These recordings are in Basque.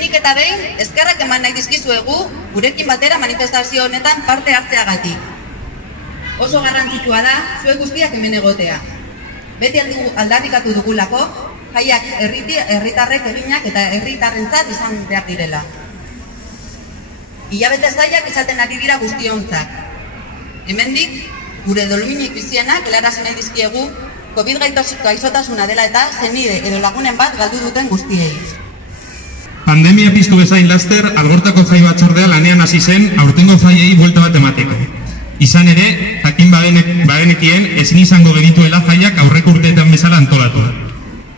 Lehenik eta behin, eskerrak eman nahi dizkizuegu gurekin batera manifestazio honetan parte hartzeagatik. Oso garrantzitsua da zuek guztiak hemen egotea. Beti aldarrikatu dugulako, jaiak herritarrek eginak eta herritarrentzat izan behar direla. Hilabete zailak izaten ari dira guztiontzat. Hemendik, gure doluminik bizienak helarazi nahi dizkiegu COVID gaixotasuna dela eta zenide edo lagunen bat galdu duten guztiei. Pandemia piztu bezain laster, Algortako jai batzordea lanean hasi zen aurtengo jaiei buelta bat emateko. Izan ere, jakin bagenekien ezin izango genituela jaiak aurreko urteetan bezala antolatu.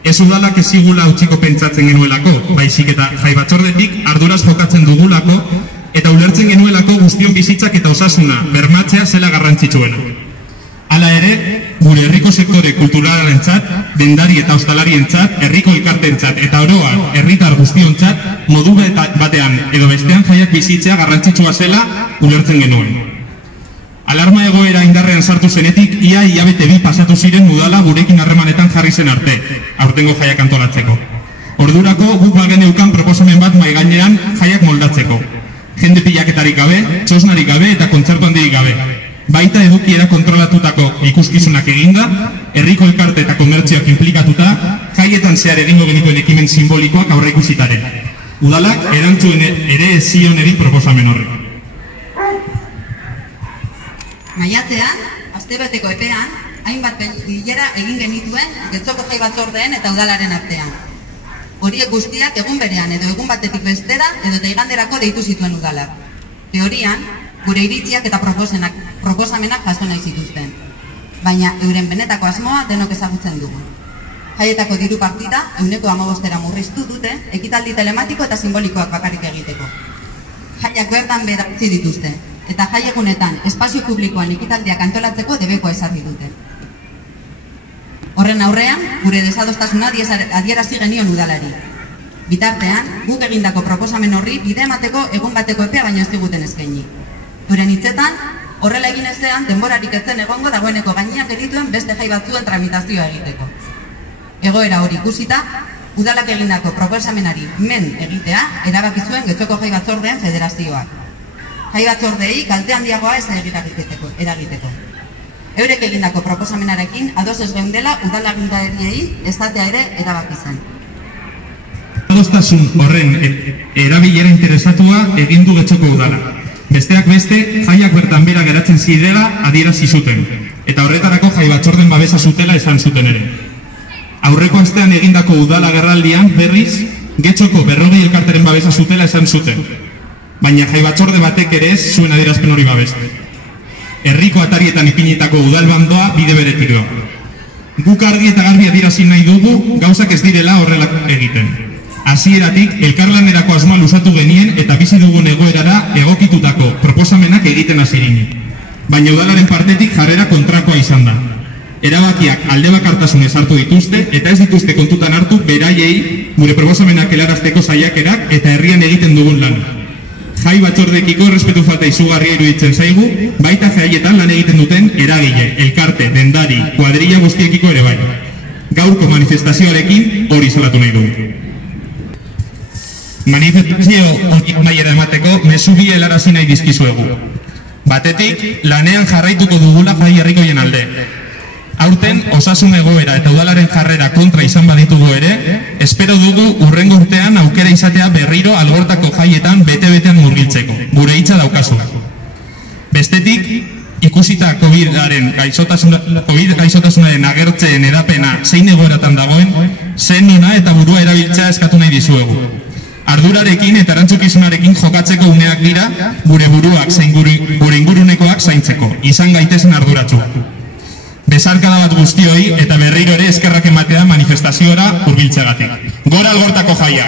Ez udalak ez zigula utziko pentsatzen genuelako, baizik eta jai batzordetik arduraz jokatzen dugulako eta ulertzen genuelako guztion bizitzak eta osasuna bermatzea zela garrantzitsuena. Hala ere, gure herriko sektore kulturalarentzat, dendari eta ostalarientzat, herriko elkartentzat eta oroar herritar guztiontzat modu batean edo bestean jaiak bizitzea garrantzitsua zela ulertzen genuen. Alarma egoera indarrean sartu zenetik, ia hilabete 2 pasatu ziren udala gurekin harremanetan jarri zen arte, aurtengo jaiak antolatzeko. Ordurako guk bageneukan proposamen bat mahai gainean jaiak moldatzeko. Jende pilaketarik gabe, txosnarik gabe eta kontzertu handirik gabe. Baita edukiera kontrolatutako ikuskizunak eginda, herriko elkarte eta komertzioak inplikatuta, jaietan zehar egingo genituen ekimen simbolikoak aurreikusitare. Udalak erantzuen ere ez zion egin proposamen horri. Maiatzean, astebeteko epean, hainbat bilera egin genituen Getxoko jai batzordeen eta udalaren artean. Horiek guztiak egun berean edo egun batetik bestera edo iganderako deitu zituen udalak. Teorian, gure iritziak eta proposamenak jaso nahi zituzten. Baina euren benetako asmoa denok ezagutzen dugu. Jaietako diru partida 15% murriztu dute ekitaldi telematiko eta simbolikoak bakarrik egiteko. Jaiak bertan behera utzi dituzte. Eta jaiegunetan espazio publikoan ekitaldiak antolatzeko debekoa ezarri dute. Horren aurrean, gure desadostasuna adierazi genion udalari. Bitartean, guk egindako proposamen horri bide emateko egun bateko epea baino ez diguten eskaini. Euren hitzetan, horrela egin ezean denborarik etzen egongo dagoeneko gainean gerituen beste jai batzuen tramitazioa egiteko. Egoera hori ikusita, udalak egindako proposamenari men egitea erabaki zuen Getxoko jai batzordeen federazioak. Jai batzordeei kalte handiagoa ez eragiteko. Eurek egindako proposamenarekin ados ez geundela udalagintariei ezatea ere erabaki zen. Adostasun horren erabilera interesatua egin du Getxoko udala. Besteak beste, jaiak bertan bera geratzen zirela adierazi zuten, eta horretarako jai batzorden babesa zutela esan zuten ere. Aurreko astean egindako udala agerraldian berriz, Getxoko 40 elkarteren babesa zutela esan zuten. Baina jai batzorde batek ere ez zuen adierazpen hori babestu. Herriko atarietan ipinitako udalbandoa bide beretik doa. Guk argi eta garbi adierazi nahi dugu gauzak ez direla horrela egiten. Hasieratik elkarlanerako asmoa luzatu genien eta bizi dugun egoerara egokitutako proposamenak egiten hasi ginen. Baina udalaren partetik jarrera kontrakoa izan da. Erabakiak alde bakartasunez hartu dituzte eta ez dituzte kontutan hartu beraiei gure proposamenak helarazteko saiakerak eta herrian egiten dugun lan. Jai batzordekiko errespetu falta izugarria iruditzen zaigu, baita jaietan lan egiten duten eragile, elkarte, dendari, kuadrilla guztiekiko ere bai. Gaurko manifestazioarekin hori salatu nahi dugu. Manifestazio hori nahi emateko mezu bi helarazi nahi dizkizuegu. Batetik, lanean jarraituko dugula jai herrikoien alde. Aurten, osasun egoera eta udalaren jarrera kontra izan baditugu ere, espero dugu urrengo urtean aukera izatea berriro Algortako jaietan bete-betean murgiltzeko, gure hitza daukazu. Bestetik, ikusita COVID gaixotasunaren agertzeen edapena zein egoeratan dagoen, zen nuna eta burua erabiltzea eskatu nahi dizuegu. Ardurarekin eta erantzukizunarekin jokatzeko uneak dira, gure buruak zein gure ingurunekoak zaintzeko, izan gaitezen arduratsu. Besarkada bat guztioi eta berriro ere eskerrak ematea manifestaziora hurbiltzeagatik. Gora Algortako jaia!